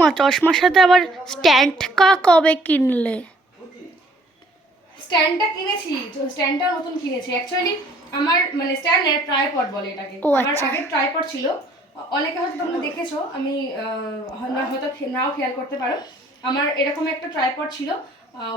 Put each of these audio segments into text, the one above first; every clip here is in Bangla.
মা চশমার সাথে আবার স্ট্যান্ড কবে কিনলে? স্ট্যান্ডটা কিনেছি, স্ট্যান্ডটা নতুন কিনেছি অ্যাকচুয়ালি। আমার মানে স্ট্যান্ড না, ট্রাইপড বলে এটাকে। আমার আগে ট্রাইপড ছিল, অনেকে হয়তো তোমরা দেখেছো, আমি হয়তো নাও খেয়াল করতে পারো। আমার এরকম একটা ট্রাইপড ছিল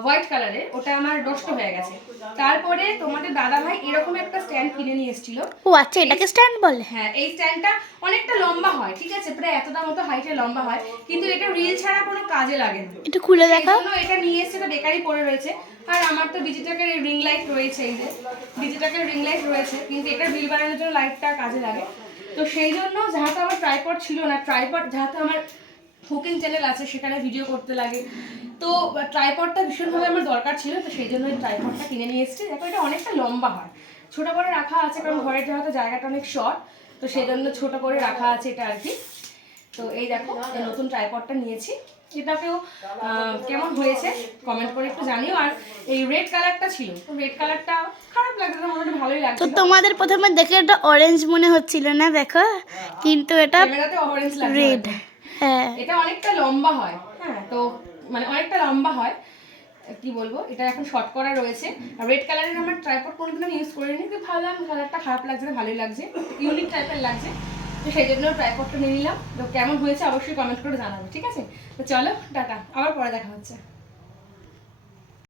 হোয়াইট কালারের, ওটা আমার নষ্ট হয়ে গেছে। তারপরে তোমাদের দাদা ভাই এরকম একটা স্ট্যান্ড কিনে নিয়ে এসেছিল। ও আচ্ছা, এটাকে স্ট্যান্ড বলে? হ্যাঁ, এই স্ট্যান্ডটা অনেকটা লম্বা হয়, ঠিক আছে, প্রায় এতটা মতো হাইটে লম্বা হয়, কিন্তু এটা রিল ছাড়া কোনো কাজে লাগে না। এটা খুলে দেখাও। এটা নিয়ে এসেছে, এটা বেকারই পড়ে রয়েছে। আর আমার তো ডিজিটাকের রিং লাইট রয়েছে, এই যে ডিজিটাকের রিং লাইট রয়েছে, কিন্তু এটা রিল বানানোর জন্য লাইটটা কাজে লাগে। তো সেই জন্য যেহেতু আমার ট্রাইপড ছিল না, ট্রাইপড যেহেতু আমার কুকিং চ্যানেল আছে, সেখানে ভিডিও করতে লাগে, তো ট্রাইপডটা ভীষণভাবে আমার দরকার ছিল। তো সেই জন্য ট্রাইপডটা কিনে নিয়ে এসেছি। দেখো এটা অনেকটা লম্বা হয়, ছোট করে রাখা আছে, কারণ ঘরের যেহেতু জায়গাটা অনেক শর্ট, তো সেই জন্য ছোট করে রাখা আছে এটা আর কি। তো এই দেখো নতুন ট্রাইপডটা নিয়েছি, এটাকেও কেমন হয়েছে কমেন্ট করে একটু জানিও। আর এই রেড কালারটা ছিল, তো রেড কালারটা খারাপ লাগছে না, মোটামুটি ভালোই লাগছে। তো তোমাদের প্রথমে দেখে এটা অরেঞ্জ মনে হচ্ছিল না, দেখো, কিন্তু এটা ক্যামেরাতে অরেঞ্জ লাগছে, রেড। হ্যাঁ, এটা অনেকটা লম্বা হয়। হ্যাঁ, তো মানে অনেকটা লম্বা হয়, কি বলবো, এটা এখন শর্ট করা রয়েছে। আর রেড কালারের আমার ট্রাইপড কোনোদিন আমি ইউজ করিনি, কিন্তু ভাবলাম কালারটা খারাপ লাগছে না, ভালোই লাগছে, ইউনিক টাইপের লাগছে, তো সেই জন্য ট্রাইপডটা নিয়ে নিলাম। তো কেমন হয়েছে অবশ্যই কমেন্ট করে জানাবে, ঠিক আছে? তো চলো টাটা, আবার পরে দেখা হচ্ছে।